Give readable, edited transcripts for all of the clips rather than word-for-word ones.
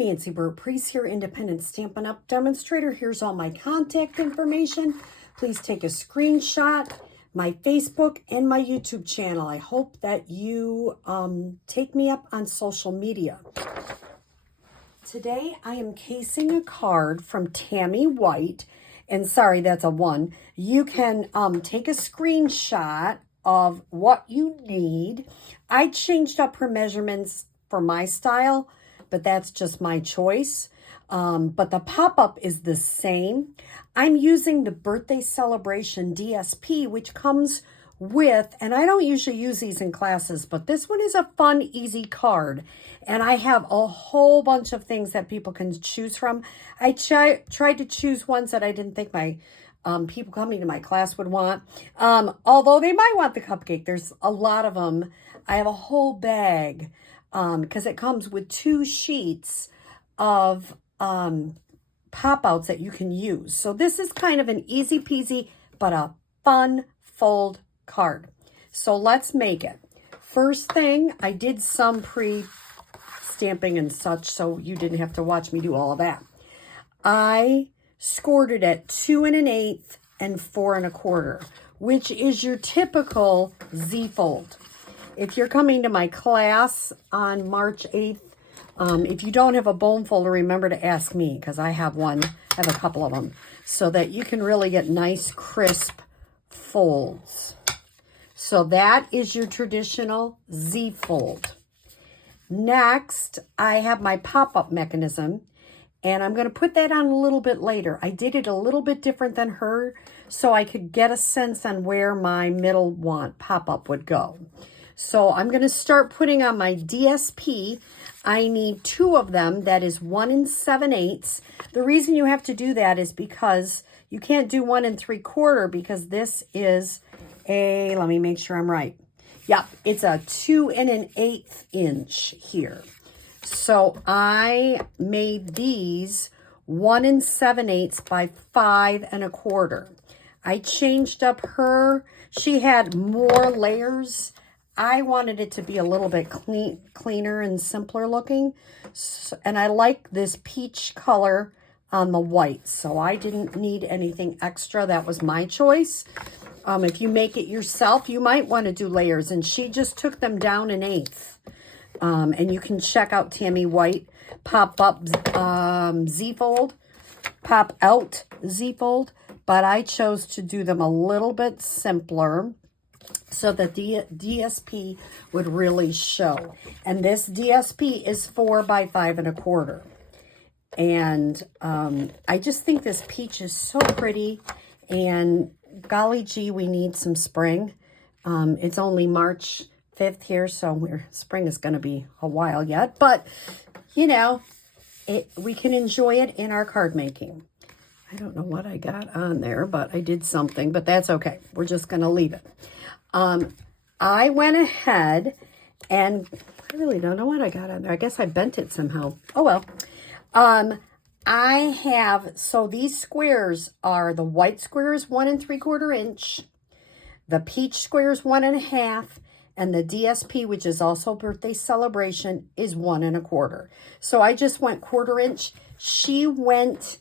Nancy Burt-Preece here, independent Stampin' Up! Demonstrator. Here's all my contact information. Please take a screenshot, my Facebook and my YouTube channel. I hope that you take me up on social media. Today I am casing a card from Tami White, and sorry, that's a 1. You can take a screenshot of what you need. I changed up her measurements for my style, but that's just my choice. But the pop-up is the same. I'm using the birthday celebration DSP, which comes with, and I don't usually use these in classes, but this one is a fun, easy card. And I have a whole bunch of things that people can choose from. I tried to choose ones that I didn't think my people coming to my class would want. Although they might want the cupcake. There's a lot of them. I have a whole bag because it comes with 2 sheets of pop-outs that you can use. So this is kind of an easy peasy, but a fun fold card. So let's make it. First thing, I did some pre-stamping and such, so you didn't have to watch me do all of that. I scored it at 2 1/8 and 4 1/4, which is your typical Z-fold. If you're coming to my class on March 8th, if you don't have a bone folder, remember to ask me, because I have one. I have a couple of them, so that you can really get nice, crisp folds. So that is your traditional Z-fold. Next, I have my pop-up mechanism, and I'm going to put that on a little bit later. I did it a little bit different than her, so I could get a sense on where my middle pop-up would go. So I'm going to start putting on my DSP. I need 2 of them. That is 1 7/8. The reason you have to do that is because you can't do 1 3/4 because this is a, let me make sure I'm right. Yep, it's a 2 1/8 inch here. So I made these 1 7/8 by 5 1/4. I changed up her. She had more layers. I wanted it to be a little bit cleaner and simpler looking. So, and I like this peach color on the white. So I didn't need anything extra. That was my choice. If you make it yourself, you might want to do layers. And she just took them down 1/8. And you can check out Tami White pop-up Z-fold, pop-out Z-fold. But I chose to do them a little bit simpler so that the DSP would really show. And this DSP is 4 by 5 1/4. And I just think this peach is so pretty. And golly gee, we need some spring. It's only March 5th here, so spring is going to be a while yet. But, you know, we can enjoy it in our card making. I don't know what I got on there, but I did something. But that's okay. We're just going to leave it. I went ahead and I really don't know what I got on there. I guess I bent it somehow. Oh, well. I have, so these squares are the white squares 1 3/4 inch, the peach squares 1 1/2, and the DSP, which is also birthday celebration, is 1 1/4. So I just went 1/4 inch. She went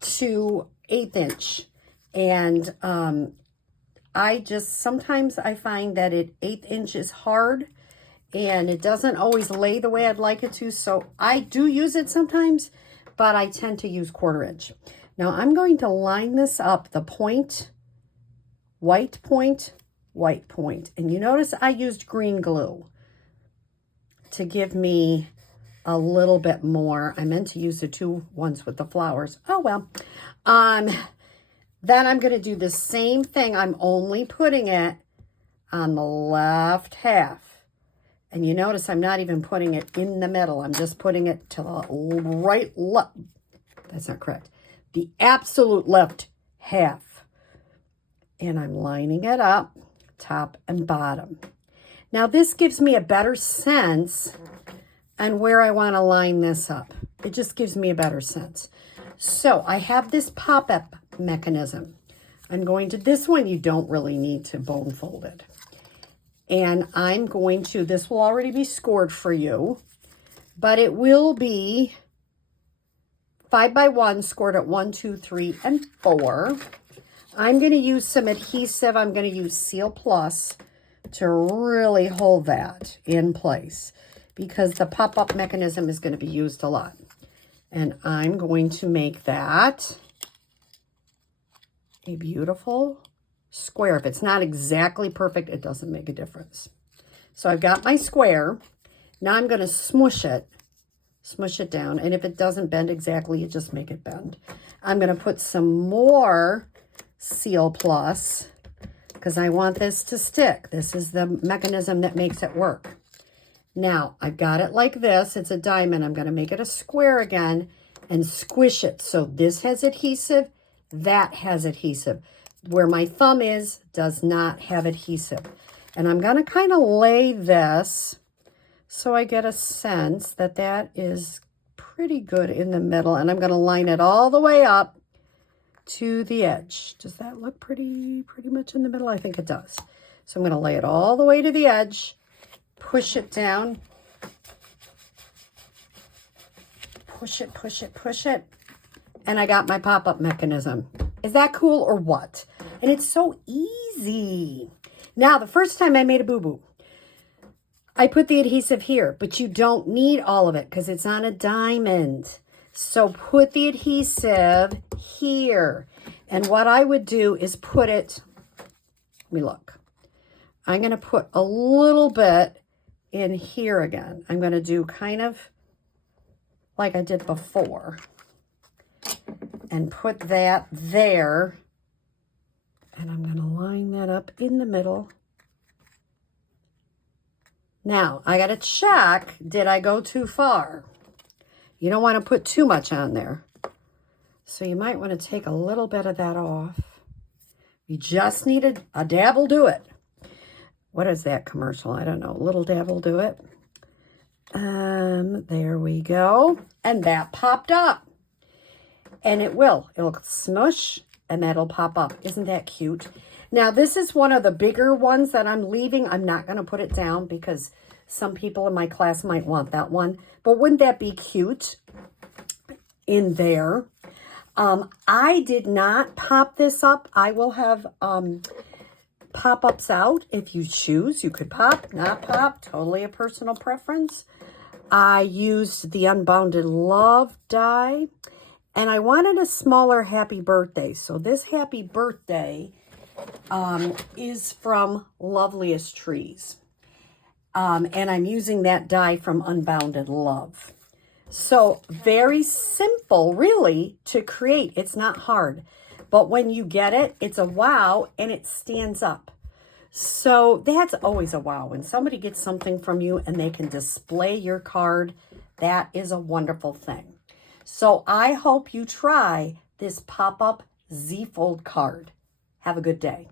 to 1/8 inch. And sometimes I find that 1/8 inch is hard and it doesn't always lay the way I'd like it to. So I do use it sometimes, but I tend to use 1/4 inch. Now I'm going to line this up, the point, white point, white point. And you notice I used green glue to give me a little bit more. I meant to use the 2 ones with the flowers. Oh, well. Then I'm going to do the same thing. I'm only putting it on the left half. And you notice I'm not even putting it in the middle. I'm just putting it to the right left. That's not correct. The absolute left half. And I'm lining it up, top and bottom. Now this gives me a better sense on where I want to line this up. It just gives me a better sense. So I have this pop-up mechanism. I'm going to, this one you don't really need to bone fold it. And I'm going to, this will already be scored for you, but it will be 5x1, scored at 1, 2, 3, and 4. I'm going to use some adhesive. I'm going to use Seal Plus to really hold that in place because the pop-up mechanism is going to be used a lot. And I'm going to make that a beautiful square. If it's not exactly perfect, it doesn't make a difference. So I've got my square. Now I'm going to smush it down. And if it doesn't bend exactly, you just make it bend. I'm going to put some more Seal Plus because I want this to stick. This is the mechanism that makes it work. Now, I've got it like this. It's a diamond. I'm going to make it a square again and squish it. So this has adhesive, that has adhesive. Where my thumb is does not have adhesive. And I'm going to kind of lay this so I get a sense that that is pretty good in the middle. And I'm going to line it all the way up to the edge. Does that look pretty much in the middle? I think it does. So I'm going to lay it all the way to the edge, push it down, push it, push it, push it, and I got my pop-up mechanism. Is that cool or what? And it's so easy. Now, the first time I made a boo-boo, I put the adhesive here, but you don't need all of it because it's on a diamond. So put the adhesive here. And what I would do is put it, let me look. I'm going to put a little bit in here again. I'm going to do kind of like I did before. And put that there. And I'm going to line that up in the middle. Now, I got to check, did I go too far? You don't want to put too much on there. So you might want to take a little bit of that off. You just need a dab will do it. What is that commercial? I don't know. A little dab will do it. There we go. And that popped up. And it'll smush and that'll pop up. Isn't that cute? Now, this is one of the bigger ones that I'm leaving. I'm not going to put it down because some people in my class might want that one. But wouldn't that be cute in there? I did not pop this up. I will have pop-ups out if you choose. You could pop, not pop. Totally a personal preference. I used the Unbounded Love die. And I wanted a smaller happy birthday. So this happy birthday is from Loveliest Trees. And I'm using that die from Unbounded Love. So very simple, really, to create. It's not hard. But when you get it, it's a wow, and it stands up. So that's always a wow. When somebody gets something from you and they can display your card, that is a wonderful thing. So I hope you try this pop-up Z-fold card. Have a good day.